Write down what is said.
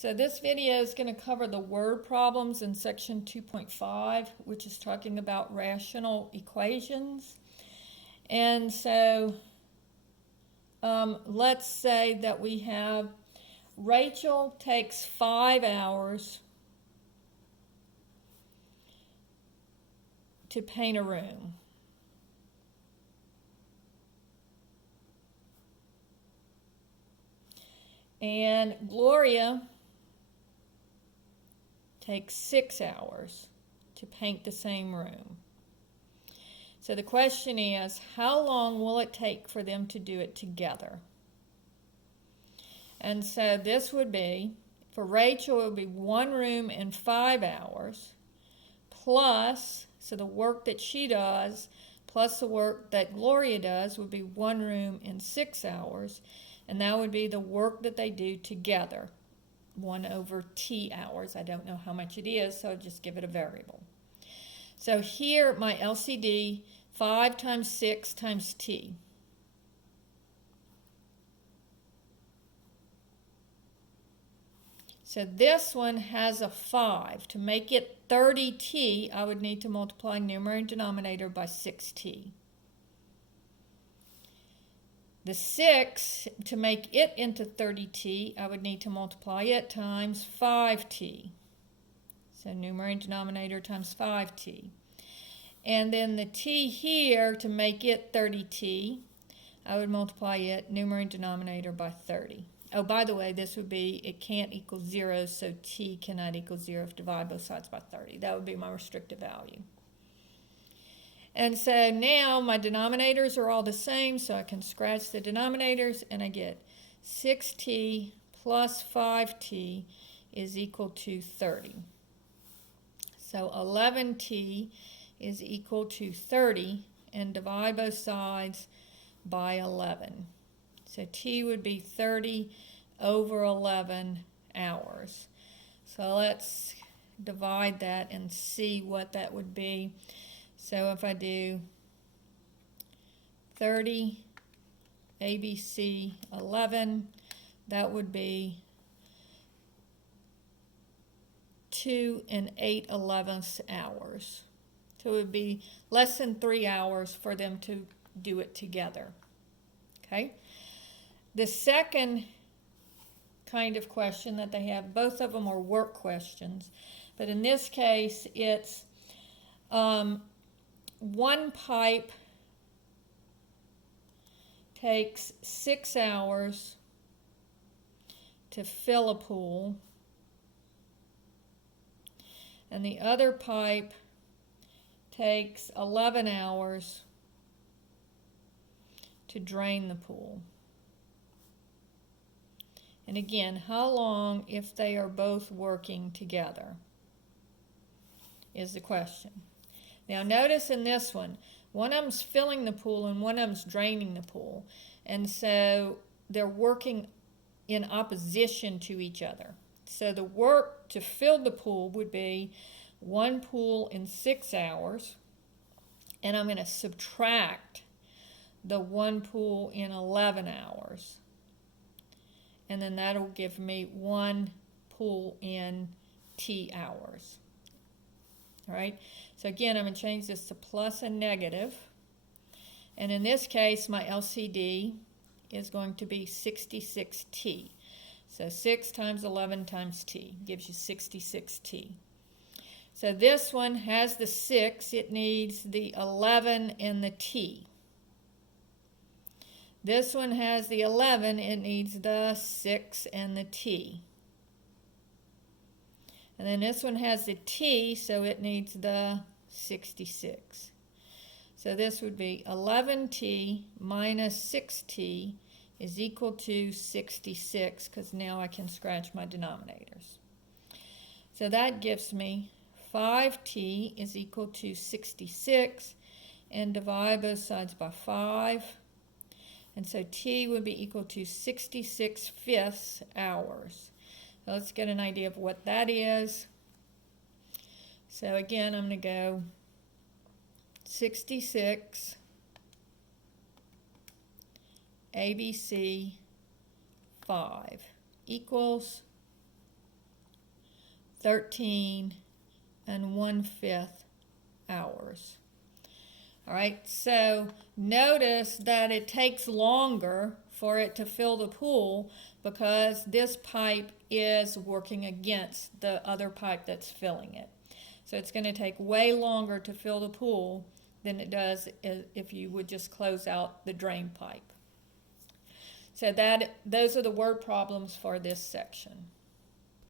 So this video is going to cover the word problems in section 2.5, which is talking about rational equations. And so let's say that we have Rachel takes 5 hours to paint a room. And Gloria takes 6 hours to paint the same room. So the question is, how long will it take for them to do it together? And so this would be, for Rachel, it would be 1 room in 5 hours, plus, so the work that she does, plus the work that Gloria does would be 1 room in 6 hours, and that would be the work that they do together. 1 over t hours. I don't know how much it is, so I'll just give it a variable. So here, my LCD, 5 times 6 times t. So this one has a 5. To make it 30t, I would need to multiply numerator and denominator by 6t. The 6, to make it into 30t, I would need to multiply it times 5t. So numerator and denominator times 5t. And then the t here, to make it 30t, I would multiply it, numerator and denominator, by 30. Oh, by the way, this would be, it can't equal 0, so t cannot equal 0 if divide both sides by 30. That would be my restrictive value. And so now my denominators are all the same, so I can scratch the denominators, and I get 6t plus 5t is equal to 30. So 11t is equal to 30, and divide both sides by 11. So t would be 30 over 11 hours. So let's divide that and see what that would be. So if I do 30 ABC 11, that would be 2 8/11 hours. So it would be less than 3 hours for them to do it together. Okay? The second kind of question that they have, both of them are work questions, but in this case it's one pipe takes 6 hours to fill a pool, and the other pipe takes 11 hours to drain the pool. And again, how long if they are both working together is the question. Now notice in this one of them's filling the pool and one of them's draining the pool. And so they're working in opposition to each other. So the work to fill the pool would be 1 pool in 6 hours, and I'm going to subtract the 1 pool in 11 hours. And then that'll give me 1 pool in t hours. All right, so again, I'm going to change this to plus and negative. And in this case, my LCD is going to be 66t. So 6 times 11 times t gives you 66t. So this one has the 6. It needs the 11 and the t. This one has the 11. It needs the 6 and the t. And then this one has the t, so it needs the 66. So this would be 11t minus 6t is equal to 66, because now I can scratch my denominators. So that gives me 5t is equal to 66, and divide both sides by 5. And so t would be equal to 66/5 hours. So let's get an idea of what that is. So again, I'm going to go 66 ABC 5 equals 13 1/5 hours. All right, so notice that it takes longer for it to fill the pool because this pipe is working against the other pipe that's filling it. So it's going to take way longer to fill the pool than it does if you would just close out the drain pipe. So those are the word problems for this section.